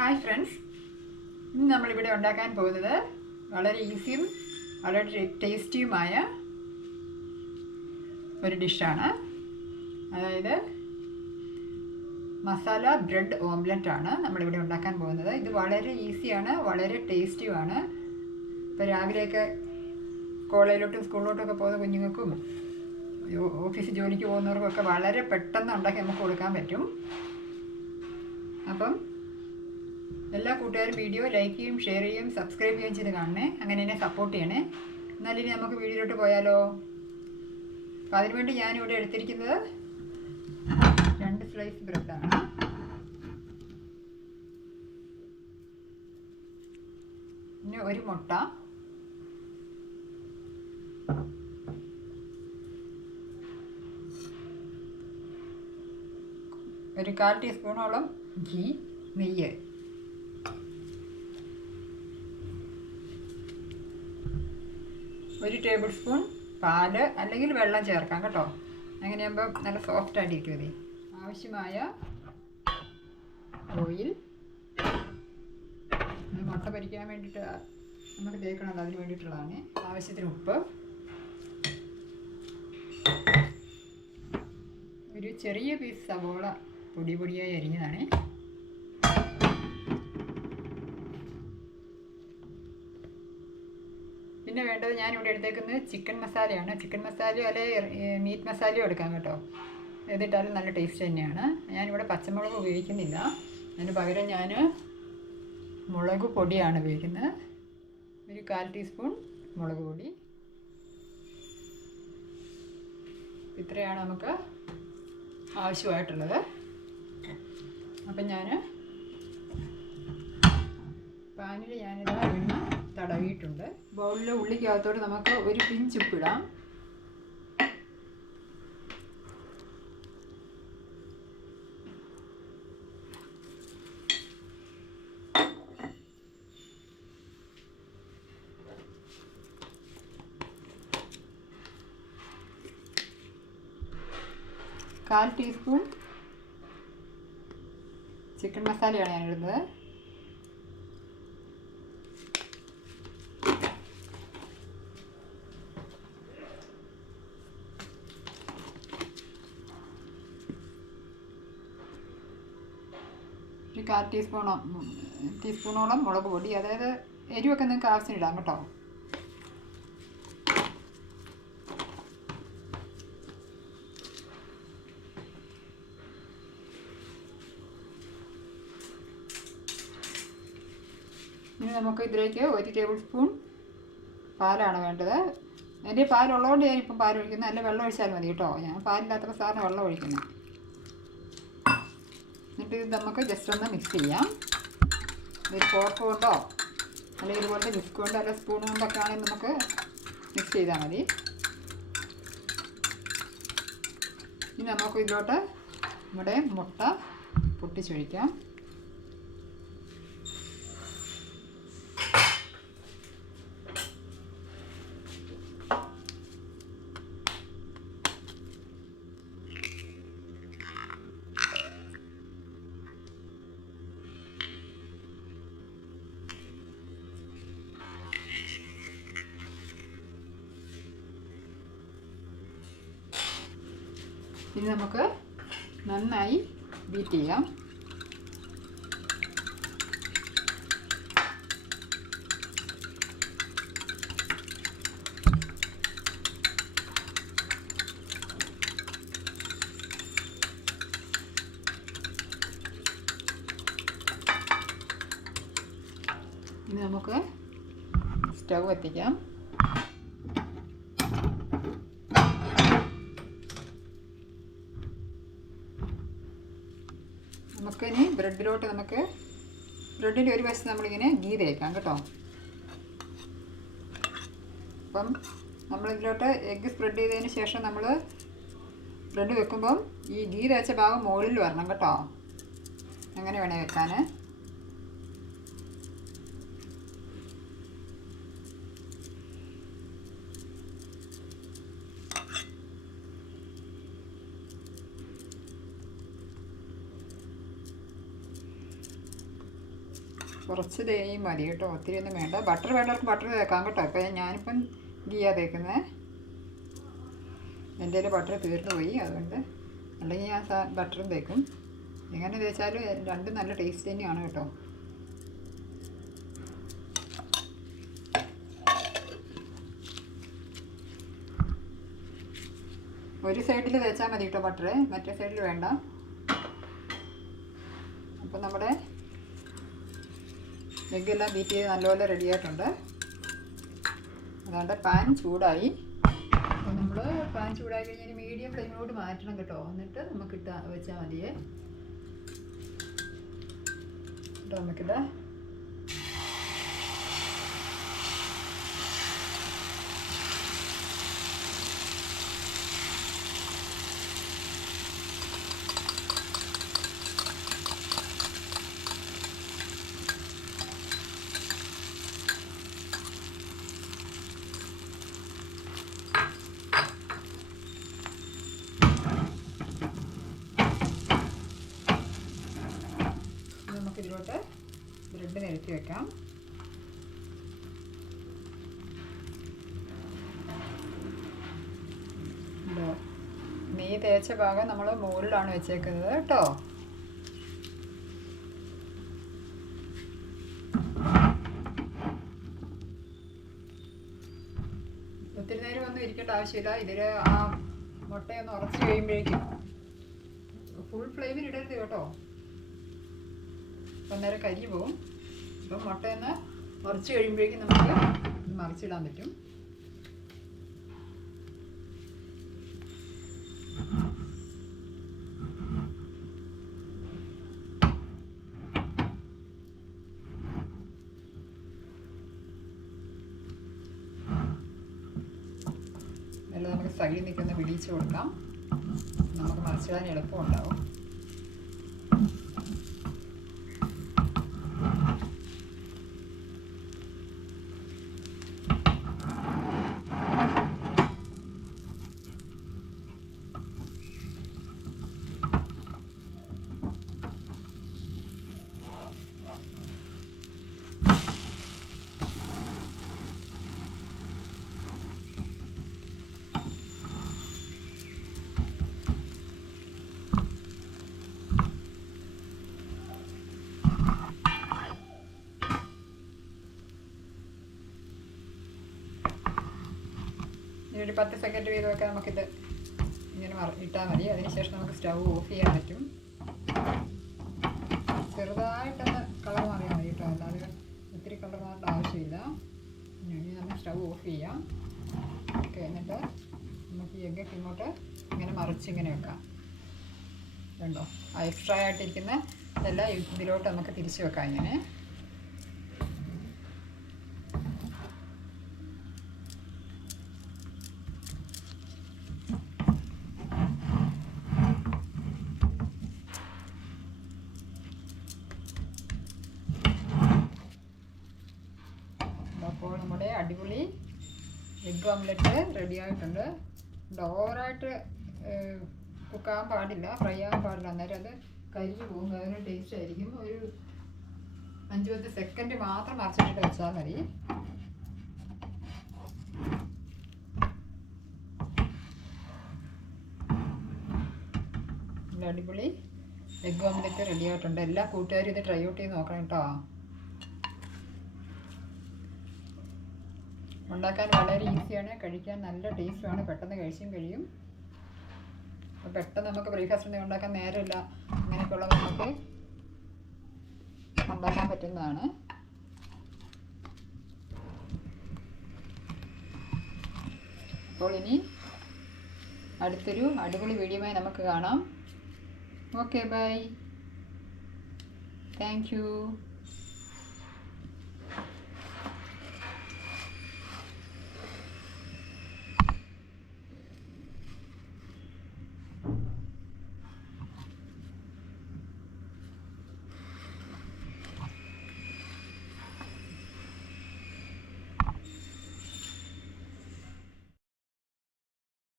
Hi friends, ഇന്ന് നമ്മളിവിടെ ഉണ്ടാക്കാൻ പോകുന്നത് വളരെ ഈസിയും വളരെ ടേസ്റ്റിയുമായ ഒരു ഡിഷാണ്. അതായത് മസാല ബ്രെഡ് ഓംലെറ്റ് ആണ് നമ്മളിവിടെ ഉണ്ടാക്കാൻ പോകുന്നത്. ഇത് വളരെ ഈസിയാണ്, വളരെ ടേസ്റ്റിയുമാണ്. ഇപ്പോൾ രാവിലെയൊക്കെ കോളേജിലോട്ടും സ്കൂളിലോട്ടൊക്കെ പോകുന്ന കുഞ്ഞുങ്ങൾക്കും ഓഫീസ് ജോലിക്ക് പോകുന്നവർക്കൊക്കെ വളരെ പെട്ടെന്ന് ഉണ്ടാക്കി നമുക്ക് കൊടുക്കാൻ പറ്റും. അപ്പം എല്ലാ കൂട്ടുകാരും വീഡിയോ ലൈക്ക് ചെയ്യും, ഷെയർ ചെയ്യും, സബ്സ്ക്രൈബ് ചെയ്യുകയും ചെയ്ത് കാണണേ. അങ്ങനെ എന്നെ സപ്പോർട്ട് ചെയ്യണേ. എന്നാലും ഇനി നമുക്ക് വീഡിയോയിലോട്ട് പോയാലോ. അപ്പോൾ അതിനുവേണ്ടി ഞാനിവിടെ എടുത്തിരിക്കുന്നത് 2 സ്ലൈസ് ബ്രെഡാണ്. പിന്നെ ഒരു മുട്ട, ഒരു 1/4 ടീസ്പൂണോളം നെയ്യ്, ഒരു ടേബിൾ സ്പൂൺ പാല് അല്ലെങ്കിൽ വെള്ളം ചേർക്കാം കേട്ടോ. അങ്ങനെയാകുമ്പോൾ നല്ല സോഫ്റ്റ് ആയിട്ടിരിക്കും. ഇത് ആവശ്യമായ ഓയിൽ, മുട്ട പൊരിക്കാൻ വേണ്ടിയിട്ട് നമുക്ക് തേക്കണമല്ലോ, അതിന് വേണ്ടിയിട്ടുള്ളതാണ്. ആവശ്യത്തിന് ഉപ്പ്, ഒരു ചെറിയ പീസ് സവോള പൊടിയായി അരിഞ്ഞതാണ്. പിന്നെ വേണ്ടത് ഞാനിവിടെ എടുത്തേക്കുന്നത് ചിക്കൻ മസാലയാണ്. ചിക്കൻ മസാലയോ അല്ലെങ്കിൽ മീറ്റ് മസാലയോ എടുക്കാം കേട്ടോ. ഏതിട്ടാലും നല്ല ടേസ്റ്റ് തന്നെയാണ്. ഞാനിവിടെ പച്ചമുളക് ഉപയോഗിക്കുന്നില്ല, അതിന് പകരം ഞാൻ മുളക് പൊടിയാണ് ഉപയോഗിക്കുന്നത്. ഒരു 1/4 ടീസ്പൂൺ മുളക് പൊടി. ഇത്രയാണ് നമുക്ക് ആവശ്യമായിട്ടുള്ളത്. അപ്പം ഞാൻ പാനിൽ ഞാനിത് എണ്ണ തടവിയിട്ടുണ്ട്. ബൗളിലെ ഉള്ളിക്കകത്തോട് നമുക്ക് ഒരു പിഞ്ച് ഉപ്പിടാം. കാൽ ടീസ്പൂൺ ചിക്കൻ മസാലയാണ് ഞാനിടുന്നത്. ഒരു 1/4 ടീസ്പൂണോളം മുളക് പൊടി, അതായത് എരിവൊക്കെ നിങ്ങൾക്ക് ആവശ്യം ഇടാം കേട്ടോ. ഇനി നമുക്ക് ഇതിലേക്ക് 1 ടേബിൾ സ്പൂൺ പാലാണ് വേണ്ടത്. എൻ്റെ പാലുള്ളതുകൊണ്ട് ഞാനിപ്പം പാൽ ഒഴിക്കുന്നത്, അല്ല വെള്ളം ഒഴിച്ചാൽ മതി കേട്ടോ. ഞാൻ പാലില്ലാത്തപ്പോൾ സാറിന് വെള്ളം ഒഴിക്കുന്നത്. എന്നിട്ട് ഇത് നമുക്ക് ജസ്റ്റ് ഒന്ന് മിക്സ് ചെയ്യാം. ഒരു ഫോർക്ക് കൊണ്ടോ അല്ലെങ്കിൽ ഇതുപോലത്തെ വിസ്ക് കൊണ്ടോ അല്ല സ്പൂൺ കൊണ്ടൊക്കെ ആണെങ്കിൽ നമുക്ക് മിക്സ് ചെയ്താൽ മതി. ഇനി നമുക്ക് ഇതിലോട്ട് നമ്മുടെ മുട്ട പൊട്ടിച്ചൊഴിക്കാം. ഇനി നമുക്ക് നന്നായി ബീറ്റ് ചെയ്യാം. ഇനി നമുക്ക് സ്റ്റൗ കത്തിക്കാം. നമുക്കിനി ബ്രെഡിലോട്ട് ബ്രെഡിൻ്റെ ഒരു വശത്ത് നമ്മളിങ്ങനെ ഗീ തേക്കാം കേട്ടോ. അപ്പം നമ്മളിതിലോട്ട് എഗ്ഗ് സ്പ്രെഡ് ചെയ്തതിന് ശേഷം നമ്മൾ ബ്രെഡ് വെക്കുമ്പം ഈ ഗീ തേച്ച ഭാഗം മുകളിൽ വരണം കേട്ടോ. അങ്ങനെ വേണേ വെക്കാൻ. കുറച്ച് തേയും മതി കേട്ടോ, ഒത്തിരി ഒന്നും വേണ്ട. ബട്ടർ വേണ്ടവർക്ക് ബട്ടർ തേക്കാം കേട്ടോ. ഇപ്പം ഞാനിപ്പം ഗീയാ തേക്കുന്നത്. എൻ്റെ കയ്യിൽ ബട്ടർ തീർന്നു പോയി, അതുകൊണ്ട് അല്ലെങ്കിൽ ഞാൻ ബട്ടറും തേക്കും. എങ്ങനെ തേച്ചാലും രണ്ടും നല്ല ടേസ്റ്റ് തന്നെയാണ് കേട്ടോ. ഒരു സൈഡിൽ തേച്ചാൽ മതി കേട്ടോ ബട്ടർ, മറ്റേ സൈഡിൽ വേണ്ട. അപ്പം നമ്മുടെ എഗ്ഗെല്ലാം ബീറ്റ് ചെയ്ത് നല്ലപോലെ റെഡിയായിട്ടുണ്ട്. അതുകൊണ്ട് പാൻ ചൂടായി. അപ്പോൾ നമ്മൾ പാൻ ചൂടായി കഴിഞ്ഞാൽ മീഡിയം ഫ്ലെയിമിലോട്ട് മാറ്റണം കേട്ടോ. എന്നിട്ട് നമുക്ക് വെച്ചാൽ മതിയേ കേട്ടോ. നമുക്കിത് നമുക്കിതിലോട്ട് ബ്രെഡ് നിരത്തി വെക്കാം. നെയ്യ് തേച്ച ഭാഗം നമ്മൾ മുകളിലാണ് വെച്ചേക്കുന്നത് കേട്ടോ. ഒത്തിരി നേരം ഒന്നും ഇരിക്കേണ്ട ആവശ്യമില്ല. ഇതിൽ ആ മുട്ടയൊന്ന് ഉറച്ച് കഴിയുമ്പോഴേക്കും ഫുൾ ഫ്ലെയിമിൽ ഇടരുത് കേട്ടോ, അപ്പം നേരം കരിഞ്ഞു പോവും. അപ്പം മുട്ടയൊന്ന് ഉറച്ച് കഴിയുമ്പോഴേക്കും നമുക്ക് മറിച്ചിടാൻ പറ്റും. അല്ല, നമുക്ക് സൈഡിൽ നിൽക്കുന്ന വിളിച്ച് കൊടുക്കാം, നമുക്ക് മറിച്ചിടാൻ എളുപ്പമുണ്ടാവും. ഒരു 10 സെക്കൻഡ് വീതമൊക്കെ നമുക്കിത് ഇങ്ങനെ ഇട്ടാൽ മതി. അതിനുശേഷം നമുക്ക് സ്റ്റൗ ഓഫ് ചെയ്യാൻ പറ്റും. ചെറുതായിട്ടൊന്ന് കളർ മാറിയാൽ മതി കേട്ടോ, അല്ലാതെ ഒത്തിരി കളർ മാറേണ്ട ആവശ്യമില്ല. ഇനി നമുക്ക് സ്റ്റൗ ഓഫ് ചെയ്യാം. ഓക്കെ, എന്നിട്ട് നമുക്ക് ഈ എഗ്ഗൊക്കെ ഇങ്ങോട്ട് ഇങ്ങനെ മറിച്ചിങ്ങനെ വെക്കാം. കണ്ടോ, ആ എക്സ്ട്രാ ആയിട്ടിരിക്കുന്ന ഇതെല്ലാം ഇതിലോട്ട് നമുക്ക് തിരിച്ച് വെക്കാം ഇങ്ങനെ. അപ്പോൾ നമ്മുടെ അടിപൊളി എഗ് ഓംലെറ്റ് റെഡി ആയിട്ടുണ്ട്. ഓവറായിട്ട് കുക്കാകാൻ പാടില്ല, ഫ്രൈ ആകാൻ പാടില്ല, അന്നേരം അത് കരിഞ്ഞു പോകും. അതിന് ടേസ്റ്റ് ആയിരിക്കും. ഒരു 5-10 സെക്കൻഡ് മാത്രം മറിച്ചിട്ടിട്ട് വെച്ചാൽ മതി. അടിപൊളി എഗ് ഓംലെറ്റ് റെഡി ആയിട്ടുണ്ട്. എല്ലാ കൂട്ടുകാരും ഇത് ട്രൈ ഔട്ട് ചെയ്ത് നോക്കണം കേട്ടോ. ഉണ്ടാക്കാൻ വളരെ ഈസിയാണ്, കഴിക്കാൻ നല്ല ടേസ്റ്റുമാണ്, പെട്ടെന്ന് കഴിച്ചും കഴിയും. അപ്പോൾ പെട്ടെന്ന് നമുക്ക് ബ്രേക്ക്ഫാസ്റ്റ് ഒന്നും ഉണ്ടാക്കാൻ നേരമില്ല, അങ്ങനെയൊക്കെയുള്ളത് നമുക്ക് ഉണ്ടാക്കാൻ പറ്റുന്നതാണ്. അപ്പോൾ ഇനി അടുത്തൊരു അടിപൊളി വീഡിയോയുമായി നമുക്ക് കാണാം. Okay, bye. Thank U.